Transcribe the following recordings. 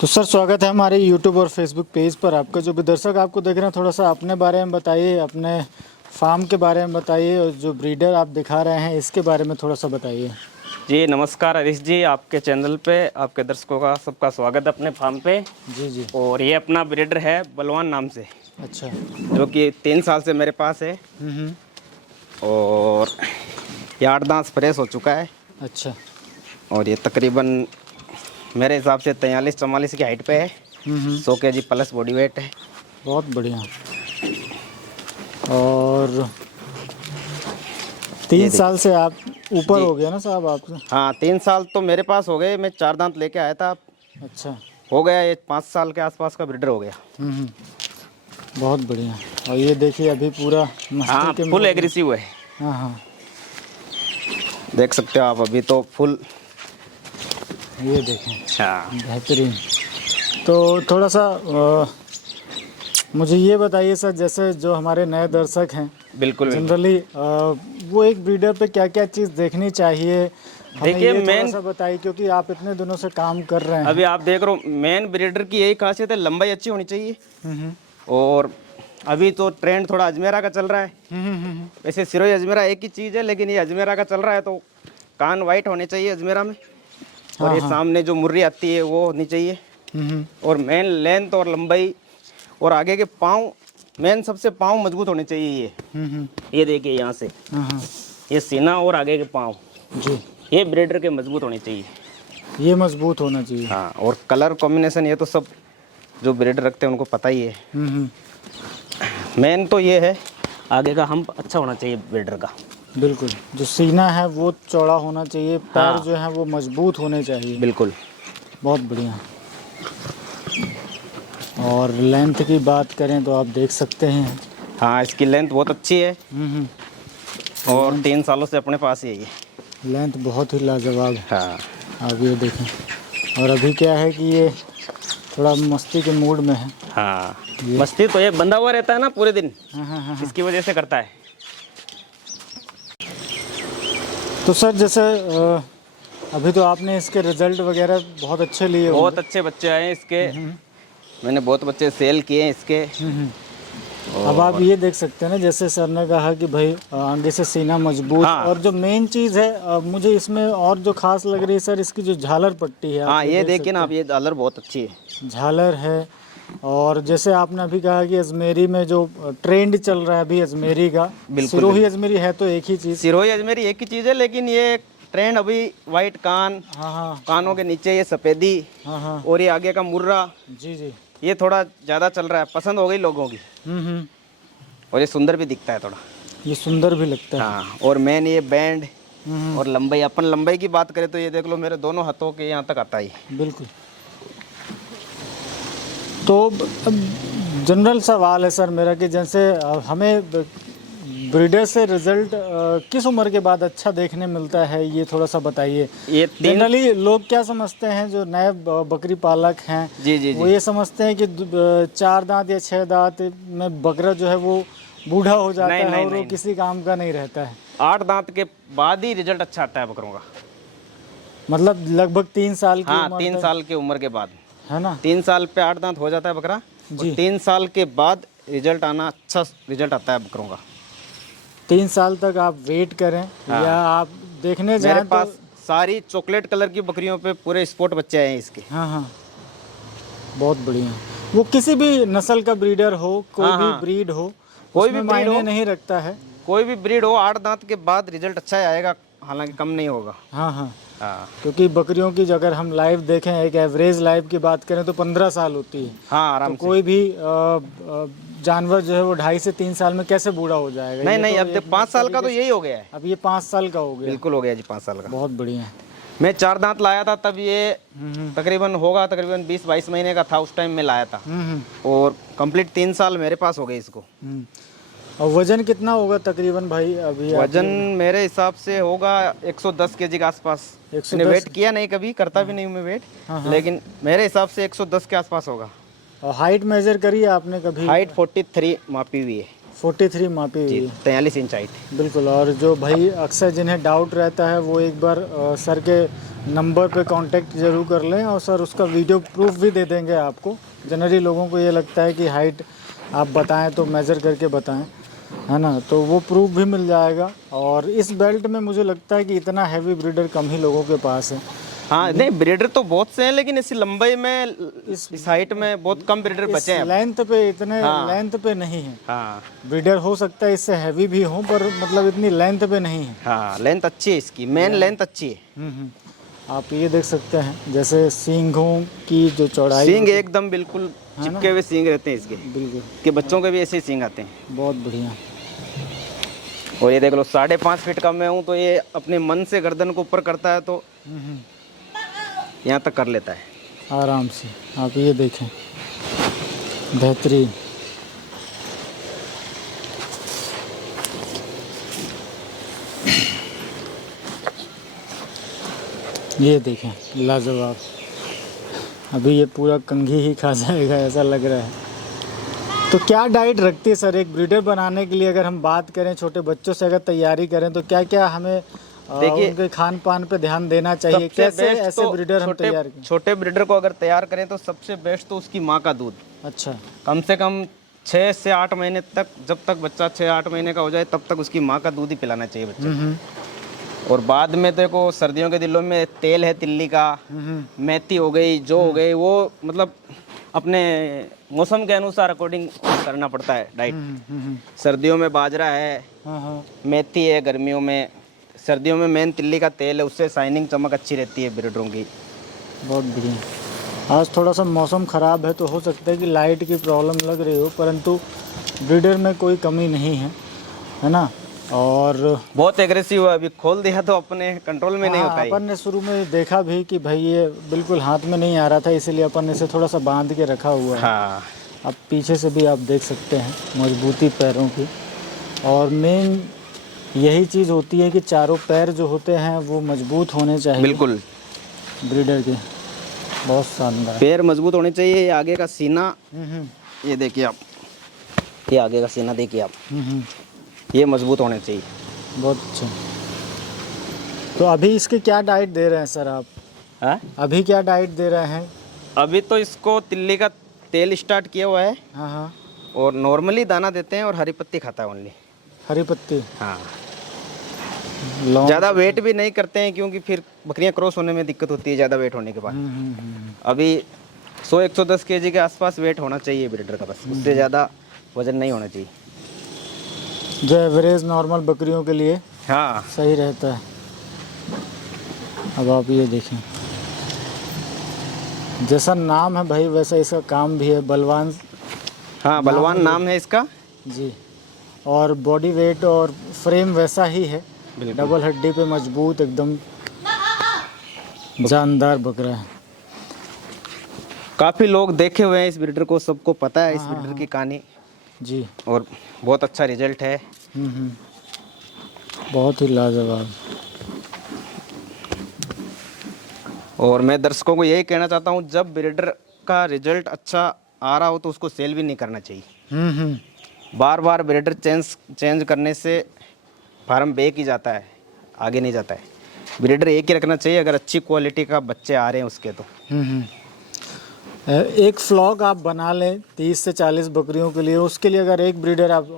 तो सर स्वागत है हमारे यूट्यूब और फेसबुक पेज पर। आपका जो भी दर्शक आपको देख रहे हैं, थोड़ा सा अपने बारे में बताइए, अपने फार्म के बारे में बताइए और जो ब्रीडर आप दिखा रहे हैं इसके बारे में थोड़ा सा बताइए। जी नमस्कार हरीश जी, आपके चैनल पे आपके दर्शकों का सबका स्वागत है अपने फार्म पे। जी जी। और ये अपना ब्रीडर है बलवान नाम से, अच्छा। जो कि 3 साल से मेरे पास है और ये 8 दांत फ्रेश हो चुका है। अच्छा। और ये तकरीबन मेरे हिसाब से 43-44 की हाइट पे है। 100 kg प्लस बॉडी वेट है। बहुत बढ़िया। और 3 साल से आप ऊपर हो गया ना साहब आपसे? हाँ 3 साल तो मेरे पास हो गए। मैं 4 दांत लेके आया था। अच्छा। हो गया ये 5 साल के आसपास का ब्रीडर हो गया। बहुत बढ़िया। और ये देखिए अभी पूरा हाँ मस्ती के फुल एग्रेसिव है। हाँ हाँ, देख सकते हो आप अभी तो फुल। ये देखें हाँ बेहतरीन। तो थोड़ा सा मुझे ये बताइए सर, जैसे जो हमारे नए दर्शक हैं बिल्कुल जनरली वो एक ब्रीडर पे क्या क्या चीज़ देखनी चाहिए, हमें देखिए ये थोड़ा मेन सा बताइए, क्योंकि आप इतने दिनों से काम कर रहे हैं। अभी आप देख रहे हो मेन ब्रीडर की यही खासियत है, लंबाई अच्छी होनी चाहिए। हम्म और अभी तो ट्रेंड थोड़ा अजमेरा का चल रहा है। वैसे सिरोही अजमेरा एक ही चीज़ है, लेकिन ये अजमेरा का चल रहा है तो कान वाइट होने चाहिए अजमेरा में। और ये सामने जो मुर्री आती है वो होनी चाहिए। और मेन लेंथ और लंबाई और आगे के पाँव, मेन सबसे पाँव मजबूत होने चाहिए। ये देखिए यहाँ से ये सीना और आगे के पाँव जी, ये ब्रीडर के मजबूत होने चाहिए। ये मजबूत होना चाहिए। हाँ और कलर कॉम्बिनेशन ये तो सब जो ब्रीडर रखते हैं उनको पता ही है। मेन तो ये है आगे का हम्प अच्छा होना चाहिए ब्रीडर का। बिल्कुल, जो सीना है वो चौड़ा होना चाहिए, पैर हाँ। जो है वो मजबूत होने चाहिए। बिल्कुल। बहुत बढ़िया। और लेंथ की बात करें तो आप देख सकते हैं। हाँ इसकी लेंथ बहुत अच्छी है और 3 सालों से अपने पास ही है ये। लेंथ बहुत ही लाजवाब है। हाँ आप ये देखें। और अभी क्या है कि ये थोड़ा मस्ती के मूड में है। हाँ मस्ती तो ये बंधा हुआ रहता है ना पूरे दिन। हाँ। इसकी वजह से करता है। तो सर जैसे अभी तो आपने इसके रिजल्ट वगैरह बहुत अच्छे लिए होंगे। बहुत अच्छे बच्चे आए हैं इसके। मैंने बहुत बच्चे सेल किए हैं इसके। अब आप ये देख सकते हैं ना, जैसे सर ने कहा कि भाई आगे से सीना मजबूत। हाँ। और जो मेन चीज़ है मुझे इसमें और जो खास लग रही है सर, इसकी जो झालर पट्टी है। हाँ ये देखिए ना आप, ये झालर बहुत अच्छी है। झालर है। और जैसे आपने अभी कहा कि अजमेरी में जो ट्रेंड चल रहा है अभी अजमेरी का, सिरोही अजमेरी है तो एक ही चीज़। सिरोही अजमेरी एक ही चीज़ है, लेकिन ये ट्रेंड अभी वाइट कान, हाँ, कानों के नीचे ये सफ़ेदी हाँ। और ये आगे का मुर्रा, जी। ये थोड़ा ज़्यादा चल रहा है, पसंद हो गई लोगों की। और ये सुंदर भी दिखता है थोड़ा। ये सुंदर भी लगता है। हाँ और मेन ये बैंड और लंबाई, अपन लंबाई की बात करें तो ये देख लो मेरे दोनों हाथों के यहाँ तक आता है। बिल्कुल। तो अब जनरल सवाल है सर मेरा कि जैसे हमें ब्रीडर से रिजल्ट किस उम्र के बाद अच्छा देखने मिलता है, ये थोड़ा सा बताइए। ये जनरली लोग क्या समझते हैं, जो नए बकरी पालक हैं जी वो ये समझते हैं कि 4 दांत या 6 दांत में बकरा जो है वो बूढ़ा हो जाता है और वो किसी काम का नहीं रहता है। 8 दांत के बाद ही रिजल्ट अच्छा आता है बकरों का। मतलब लगभग 3 साल की हाँ उम्र 3 साल की उम्र के बाद, है ना? 3 साल पे 8 दांत हो जाता है बकरा। और 3 साल के बाद रिजल्ट आना, अच्छा रिजल्ट आता है बकरों का। 3 साल तक आप वेट करें। हाँ। या आप देखने जाएं मेरे पास तो सारी चॉकलेट कलर की बकरियों पे पूरे स्पॉट बच्चे आए हैं इसके। हाँ। बहुत बढ़िया। वो किसी भी नस्ल का ब्रीडर हो, कोई भी ब्रीड हो, कोई भी मायने नहीं रखता है। कोई भी ब्रीड हो, 8 दांत के बाद रिजल्ट अच्छा आएगा, हालांकि कम नहीं होगा। हाँ। हाँ क्योंकि बकरियों की अगर हम लाइफ देखें, एक एवरेज लाइफ की बात करें तो 15 साल होती है। हाँ आराम तो कोई भी जानवर जो है वो 2.5 से 3 साल में कैसे बूढ़ा हो जाएगा? नहीं अब तो 5 साल का तो यही हो गया है। अब ये 5 साल का हो गया। बिल्कुल हो गया जी 5 साल का। बहुत बढ़िया। मैं 4 दांत लाया था तब ये तकरीबन 20-22 महीने का था, उस टाइम में लाया था। और कंप्लीट 3 साल मेरे पास हो गए इसको। और वजन कितना होगा तकरीबन भाई अभी? वजन मेरे हिसाब से होगा 110 kg के आसपास। मैंने वेट किया नहीं, कभी करता भी नहीं मैं वेट। लेकिन मेरे हिसाब से 110 के आसपास होगा। और हाइट मेजर करी है आपने कभी? हाइट 43 मापी हुई है। 43 मापी हुई है। 43 इंच हाइट। बिल्कुल। और जो भाई अक्सर जिन्हें डाउट रहता है वो एक बार सर के नंबर पे कांटेक्ट ज़रूर कर लें और सर उसका वीडियो प्रूफ भी दे देंगे आपको। जनरली लोगों को ये लगता है कि हाइट आप बताएं तो मेज़र करके बताएं, है ना, तो वो प्रूफ भी मिल जाएगा। और इस बेल्ट में मुझे लगता है कि इतना हैवी ब्रीडर कम ही लोगों के पास है। हाँ नहीं, ब्रीडर तो बहुत से हैं, लेकिन इस लंबाई में, इस हाइट में बहुत कम ब्रीडर बचे हैं। लेंथ पे इतने हाँ। लेंथ पे नहीं है। हाँ ब्रीडर हो सकता है इससे हैवी भी हो, पर मतलब इतनी लेंथ पे नहीं है। हाँ, लेंथ अच्छी है इसकी, मेन लेंथ अच्छी है। आप ये देख सकते हैं जैसे सींगों की जो चौड़ाई, सींग एकदम बिल्कुल चिपके हुए सींग रहते हैं इसके, बिल्कुल कि बच्चों के भी ऐसे ही सींग आते हैं। बहुत बढ़िया। और ये देख लो 5.5 फीट का मैं हूँ, तो ये अपने मन से गर्दन को ऊपर करता है तो यहाँ तक कर लेता है आराम से। आप ये देखें, बेहतरीन। ये देखें, लाजवाब। अभी ये पूरा कंघी ही खा जाएगा ऐसा लग रहा है। तो क्या डाइट रखती है सर एक ब्रीडर बनाने के लिए? अगर हम बात करें छोटे बच्चों से अगर तैयारी करें तो क्या क्या हमें देखिए, उनके खान पान पे ध्यान देना चाहिए? कैसे ऐसे ब्रीडर हम तैयार करें? छोटे ब्रीडर को अगर तैयार करें तो सबसे बेस्ट तो उसकी माँ का दूध। अच्छा। कम से कम 6 से 8 महीने तक, जब तक बच्चा 6-8 महीने का हो जाए तब तक उसकी माँ का दूध ही पिलाना चाहिए बच्चे को। और बाद में देखो सर्दियों के दिनों में तेल है तिल्ली का, मेथी हो गई, जो हो गई, वो मतलब अपने मौसम के अनुसार अकॉर्डिंग करना पड़ता है डाइट। सर्दियों में बाजरा है, मेथी है, गर्मियों में, सर्दियों में मेन तिल्ली का तेल है, उससे शाइनिंग चमक अच्छी रहती है ब्रीडरों की। बहुत बढ़िया। आज थोड़ा सा मौसम ख़राब है तो हो सकता है कि लाइट की प्रॉब्लम लग रही हो, परंतु ब्रीडर में कोई कमी नहीं है ना। और बहुत एग्रेसिव है, अभी खोल दिया तो अपने कंट्रोल में नहीं होता है। अपन ने शुरू में देखा भी कि भाई ये बिल्कुल हाथ में नहीं आ रहा था, इसीलिए अपन ने इसे थोड़ा सा बांध के रखा हुआ है। हाँ, अब पीछे से भी आप देख सकते हैं मजबूती पैरों की। और मेन यही चीज़ होती है कि चारों पैर जो होते हैं वो मजबूत होने चाहिए बिल्कुल ब्रीडर के। बहुत शानदार। पैर मजबूत होने चाहिए। ये आगे का सीना, ये देखिए आप, ये आगे का सीना देखिए आप, ये मजबूत होने चाहिए। बहुत अच्छा। तो अभी इसके क्या डाइट दे रहे हैं सर आप? हाँ, अभी क्या डाइट दे रहे हैं? अभी तो इसको तिल्ली का तेल स्टार्ट किया हुआ है, हाँ हाँ, और नॉर्मली दाना देते हैं, और हरी पत्ती खाता है ओनली। हरी पत्ती। हाँ, लौंग। ज़्यादा वेट भी नहीं करते हैं, क्योंकि फिर बकरियां क्रॉस होने में दिक्कत होती है ज़्यादा वेट होने के बाद। अभी 100-110 kg के आसपास वेट होना चाहिए ब्रीडर का, बस उससे ज़्यादा वजन नहीं होना चाहिए, जो एवरेज नॉर्मल बकरियों के लिए हाँ। सही रहता है। अब आप ये देखें, जैसा नाम है भाई वैसा इसका काम भी है। बलवान। हाँ, बलवान नाम है इसका जी। और बॉडी वेट और फ्रेम वैसा ही है, डबल हड्डी पे मजबूत, एकदम जानदार बकरा है। काफ़ी लोग देखे हुए हैं इस ब्रीडर को, सबको पता है इस ब्रीडर की कहानी जी। और बहुत अच्छा रिजल्ट है। बहुत ही लाजवाब। और मैं दर्शकों को यही कहना चाहता हूँ, जब ब्रीडर का रिजल्ट अच्छा आ रहा हो तो उसको सेल भी नहीं करना चाहिए। बार बार ब्रीडर चेंज करने से फार्म बेक ही जाता है, आगे नहीं जाता है। ब्रीडर एक ही रखना चाहिए अगर अच्छी क्वालिटी का बच्चे आ रहे हैं उसके तो। एक फ्लॉक आप बना लें 30 से 40 बकरियों के लिए, उसके लिए अगर एक ब्रीडर आप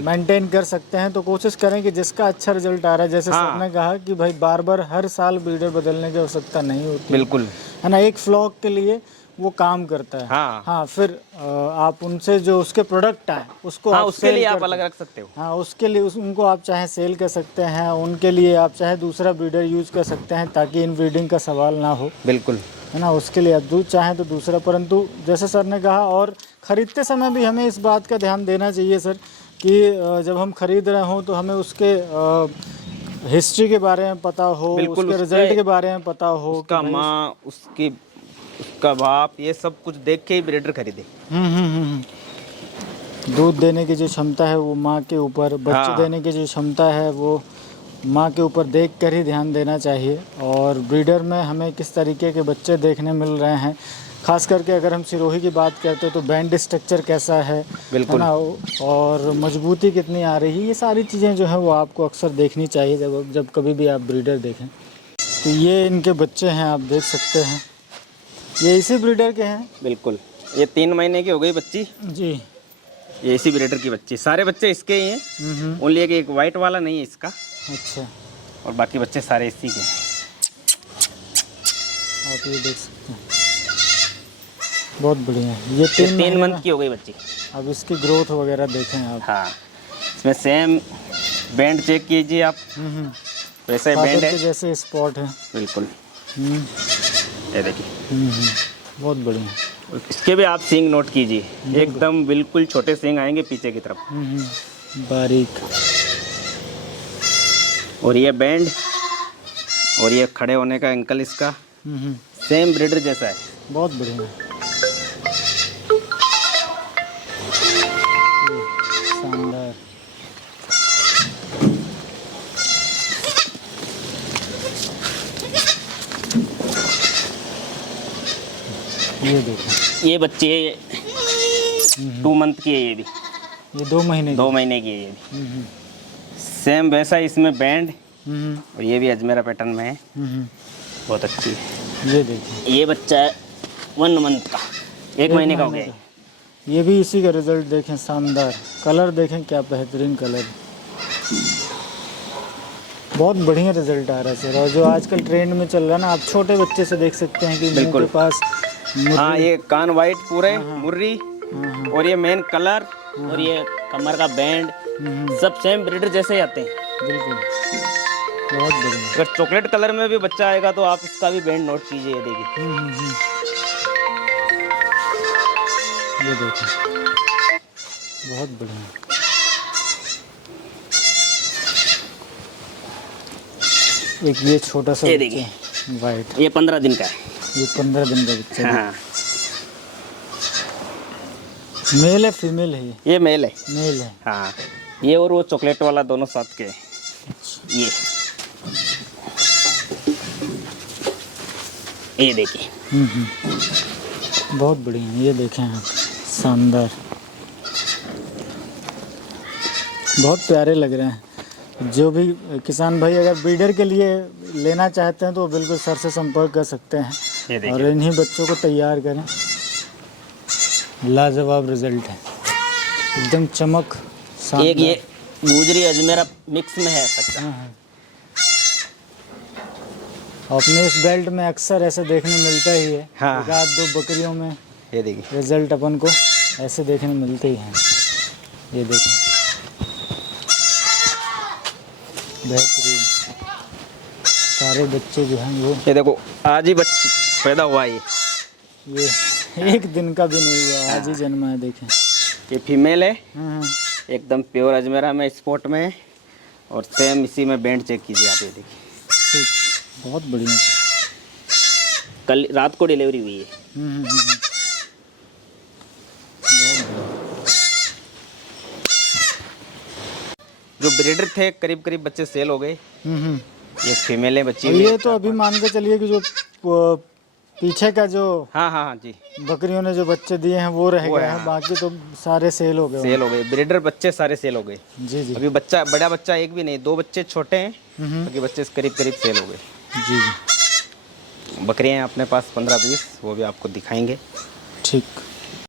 मेंटेन कर सकते हैं तो कोशिश करें कि जिसका अच्छा रिजल्ट आ रहा है। जैसे सर ने कहा कि भाई बार बार हर साल ब्रीडर बदलने की आवश्यकता नहीं होती, बिल्कुल है ना। एक फ्लॉक के लिए वो काम करता है। हाँ, फिर आप उनसे जो उसके प्रोडक्ट आए उसको उसके लिए आप अलग रख सकते हो। हाँ, उसके लिए उनको आप चाहे सेल कर सकते हैं, उनके लिए आप चाहे दूसरा ब्रीडर यूज कर सकते हैं ताकि इन ब्रीडिंग का सवाल ना हो। बिल्कुल, है ना। उसके लिए आप दूध चाहें तो दूसरा, परंतु जैसे सर ने कहा, और ख़रीदते समय भी हमें इस बात का ध्यान देना चाहिए सर कि जब हम खरीद रहे हों तो हमें उसके हिस्ट्री के बारे में पता हो, उसके रिजल्ट के बारे में पता हो, उसका माँ, उसका बाप, ये सब कुछ देख के ही ब्रीडर खरीदे। दूध देने की जो क्षमता है वो माँ के ऊपर, बच्चे देने की जो क्षमता है वो माँ के ऊपर देख कर ही ध्यान देना चाहिए। और ब्रीडर में हमें किस तरीके के बच्चे देखने मिल रहे हैं, खास करके अगर हम सिरोही की बात करते हैं तो बैंड स्ट्रक्चर कैसा है ना, और मजबूती कितनी आ रही है, ये सारी चीज़ें जो है वो आपको अक्सर देखनी चाहिए जब कभी भी आप ब्रीडर देखें। तो ये इनके बच्चे हैं, आप देख सकते हैं। ये इसी ब्रीडर के हैं? बिल्कुल, ये 3 महीने की हो गई बच्ची। जी। ये इसी ब्रीडर की बच्ची, सारे बच्चे इसके ही हैं। ओनली एक वाइट वाला नहीं है इसका। अच्छा। और बाकी बच्चे सारे इसी के हैं। आप ये देख सकते हैं, बहुत बढ़िया है। ये 3 मंथ की हो गई बच्ची। अब इसकी ग्रोथ वगैरह देखें आप। हाँ, इसमें सेम बैंड चेक कीजिए आप, वैसा ही बैंड है जैसे स्पॉट है। बिल्कुल, ये देखिए। बहुत बढ़िया। इसके भी आप सींग नोट कीजिए, एकदम बिल्कुल छोटे सींग आएंगे पीछे की तरफ, बारीक। और ये बैंड और ये खड़े होने का एंकल इसका सेम ब्रीडर जैसा है। बहुत बढ़िया। शानदार। ये देखो, ये बच्चे 2 मंथ की है, ये भी ये 2 महीने 2 महीने की है। ये भी सेम वैसा ही इसमें बैंड, और ये भी अजमेरा पैटर्न में है। बहुत अच्छी है। ये देखिए, ये बच्चा है 1 मंथ का, 1 महीने का हो गया है। ये भी इसी का रिजल्ट देखें, शानदार। कलर देखें, क्या बेहतरीन कलर, बहुत बढ़िया रिजल्ट आ रहा है सर। और जो आजकल ट्रेंड में चल रहा है ना, आप छोटे बच्चे से देख सकते हैं कि मुंह के पास हाँ, ये कान वाइट पूरे मुर्री, और ये मेन कलर, और ये कमर का बैंड, सब सेम ब्रीडर जैसे ही आते हैं। बिल्कुल, बहुत बढ़िया। अगर चॉकलेट कलर में भी बच्चा आएगा तो आप इसका भी बैंड नोट कीजिए। ये देखिए, ये देखिए, बहुत बढ़िया। एक ये छोटा सा, ये देखिए वाइट, ये 15 दिन का है। ये 15 दिन का बच्चा है। हाँ, मेल है फीमेल है? ये मेल है। मेल है। हाँ, ये और वो चॉकलेट वाला दोनों साथ के हैं। ये देखिए। बहुत बढ़िया। ये देखें आप, शानदार, बहुत प्यारे लग रहे हैं। जो भी किसान भाई अगर ब्रीडर के लिए लेना चाहते हैं तो बिल्कुल सर से संपर्क कर सकते हैं और इन्हीं बच्चों को तैयार करें। लाजवाब रिजल्ट है, एकदम चमक। एक ये गुजरी अजमेरा मिक्स में है बच्चा। अपने इस बेल्ट में अक्सर ऐसे देखने मिलता ही है। हाँ। एक आध 2 बकरियों में ये देखिए, रिजल्ट अपन को ऐसे देखने मिलते ही हैं। ये देखिए, बेहतरीन। सारे बच्चे जो हैं वो, ये देखो आज ही बच्चा पैदा हुआ है। ये 1 दिन का भी नहीं हुआ, आज ही जन्मा है। देखें, ये फीमेल है, हाँ। एकदम प्योर अजमेरा में स्पॉट में है, और सेम इसी में बैंड चेक कीजिए आप। ये देखिए, ठीक, बहुत बढ़िया। कल रात को डिलीवरी हुई है। बहुत बढ़िया। जो ब्रीडर थे करीब करीब बच्चे सेल हो गए। ये फीमेल है बच्ची। ये तो अभी मान के चलिए कि जो पीछे का जो, हाँ हाँ हाँ जी, बकरियों ने जो बच्चे दिए हैं वो रह गए हैं, बाकी तो सारे सेल हो गए। सेल हो गए, ब्रीडर बच्चे सारे सेल हो गए। जी जी। अभी बच्चा, बड़ा बच्चा एक भी नहीं, 2 बच्चे छोटे हैं, बाकी बच्चे करीब करीब सेल हो गए। जी जी। बकरियाँ हैं अपने पास 15-20, वो भी आपको दिखाएंगे। ठीक।